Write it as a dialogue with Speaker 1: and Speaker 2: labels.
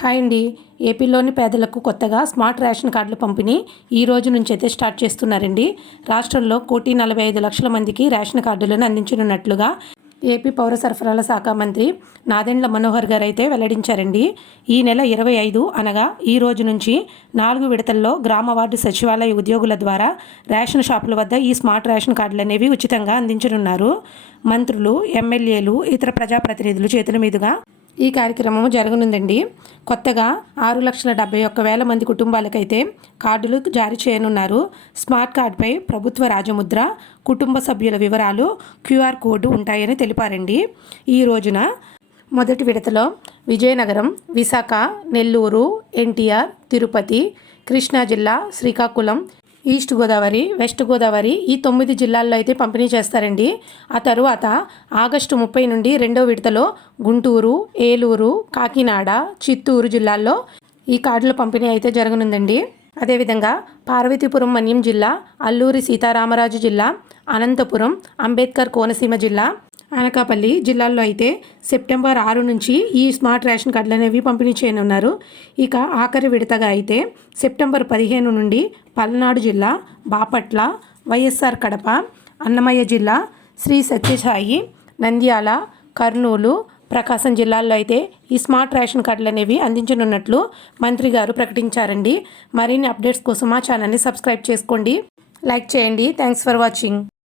Speaker 1: Hi అండి. ఏపీలోని పేదలకు కొత్తగా స్మార్ట్ రేషన్ కార్డుల పంపిణీ ఈ రోజు నుంచి అయితే స్టార్ట్ చేస్తున్నారండి. రాష్ట్రంలో కోటి నలభై ఐదు లక్షల మందికి రేషన్ కార్డులను అందించనున్నట్లుగా ఏపీ పౌర సరఫరాల శాఖ మంత్రి నాదెండ్ల మనోహర్ గారు అయితే వెల్లడించారండి. ఈ నెల ఇరవై ఐదు అనగా ఈ రోజు నుంచి నాలుగు విడతల్లో గ్రామ వార్డు సచివాలయ ఉద్యోగుల ద్వారా రేషన్ షాపుల వద్ద ఈ స్మార్ట్ రేషన్ కార్డులు అనేవి ఉచితంగా అందించనున్నారు. మంత్రులు ఎమ్మెల్యేలు ఇతర ప్రజాప్రతినిధులు చేతుల మీదుగా ఈ కార్యక్రమం జరగనుందండి. కొత్తగా ఆరు లక్షల డెబ్బై ఒక్క వేల మంది కుటుంబాలకైతే కార్డులు జారీ చేయనున్నారు. స్మార్ట్ కార్డుపై ప్రభుత్వ రాజముద్ర కుటుంబ సభ్యుల వివరాలు క్యూఆర్ కోడ్ ఉంటాయని తెలిపారండి. ఈ రోజున మొదటి విడతలో విజయనగరం విశాఖ నెల్లూరు ఎన్టీఆర్ తిరుపతి కృష్ణా జిల్లా శ్రీకాకుళం ఈస్ట్ గోదావరి వెస్ట్ గోదావరి ఈ తొమ్మిది జిల్లాల్లో అయితే పంపిణీ చేస్తారండి. ఆ తరువాత ఆగస్టు ముప్పై నుండి రెండో విడతలో గుంటూరు ఏలూరు కాకినాడ చిత్తూరు జిల్లాల్లో ఈ కార్డుల పంపిణీ అయితే జరగనుందండి. అదేవిధంగా పార్వతీపురం మన్యం జిల్లా అల్లూరి సీతారామరాజు జిల్లా అనంతపురం అంబేద్కర్ కోనసీమ జిల్లా అనకాపల్లి జిల్లాల్లో అయితే సెప్టెంబర్ ఆరు నుంచి ఈ స్మార్ట్ రేషన్ కార్డులు అనేవి పంపిణీ చేయనున్నారు. ఇక ఆఖరి విడతగా అయితే సెప్టెంబర్ పదిహేను నుండి పల్నాడు జిల్లా బాపట్ల వైఎస్ఆర్ కడప అన్నమయ్య జిల్లా శ్రీ సత్యసాయి నంద్యాల కర్నూలు ప్రకాశం జిల్లాల్లో అయితే ఈ స్మార్ట్ రేషన్ కార్డులు అనేవి అందించనున్నట్లు మంత్రి గారు ప్రకటించారండి. మరిన్ని అప్డేట్స్ కోసం మా ఛానల్ని సబ్స్క్రైబ్ చేసుకోండి. లైక్ చేయండి. Thanks for watching.